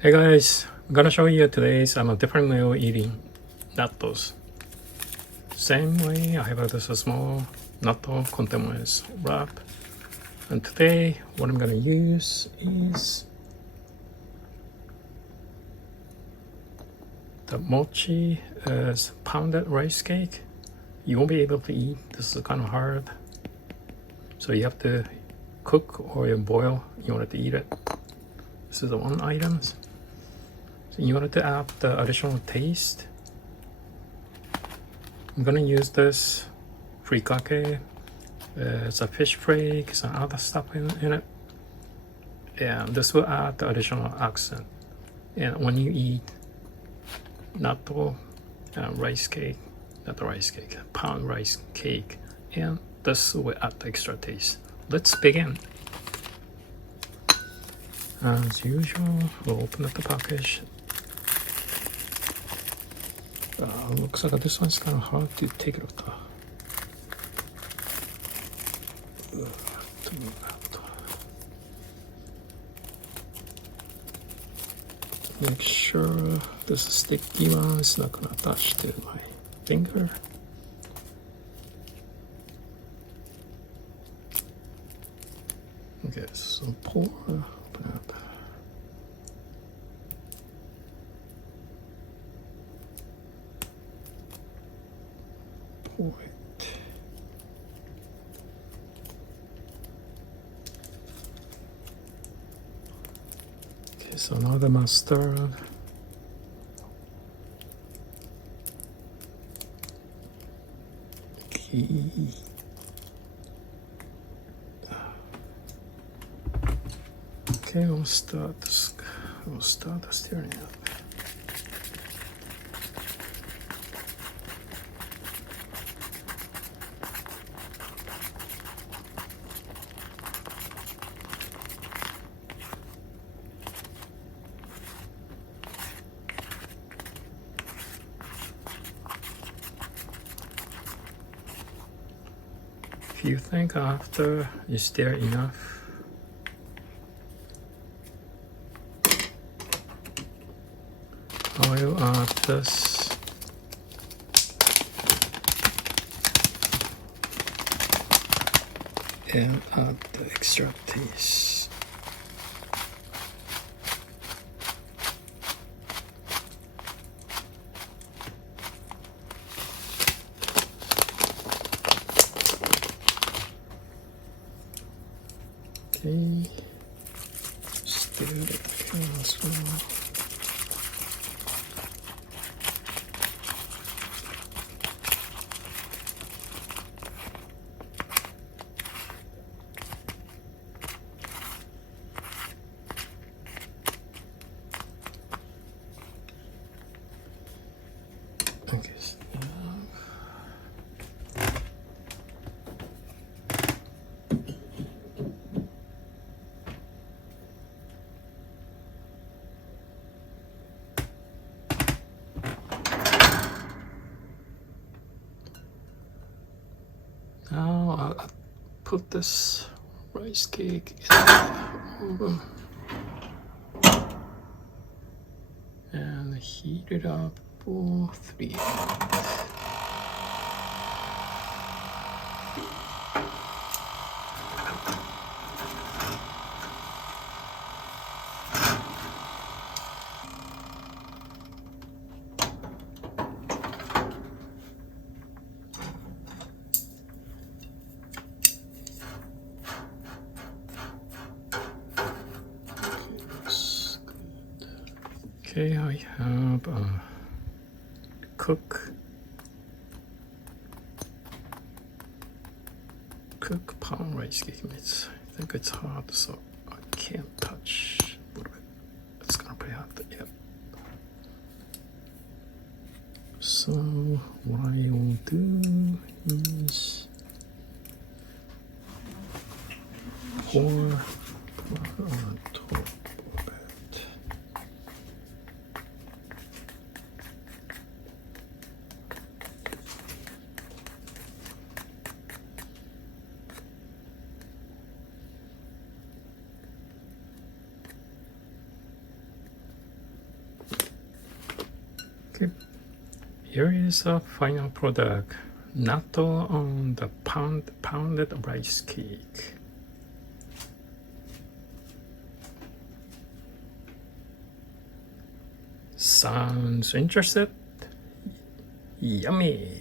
Hey guys, I'm gonna show you today some different way of eating nattos. Same way I have this small natto container's wrap, and today what I'm gonna use is the mochi as pounded rice cake. You won't be able to eat. This is kind of hard, so you have to cook or boil in order to eat it. This is the one item. So in order to add the additional taste, I'm gonna use this furikake. It's a fish flakes and other stuff in it. And this will add the additional accent. And when you eat natto rice cake, not rice cake, pound rice cake, and this will add the extra taste. Let's begin. As usual, we'll open up the package. Looks like this one's kind of hard to take it off. Make sure this sticky one is not gonna touch to my finger. Okay, so open up. Pour it. Okay, so now the mustard. Okay, we'll start the stirring up. If you think after you stir enough, I will add this and add the extra taste. Okay, stir it as well. Okay, now I'll put this rice cake in the oven and heat it up for 3 minutes. Okay, I have a cook pound rice cake mix. I think it's hard, so I can't touch a little bit. It's gonna be hard. Yep. So what I will do is pour on top of it. Okay. Here is a final product. Natto on the pounded rice cake. Sounds interested? Yummy!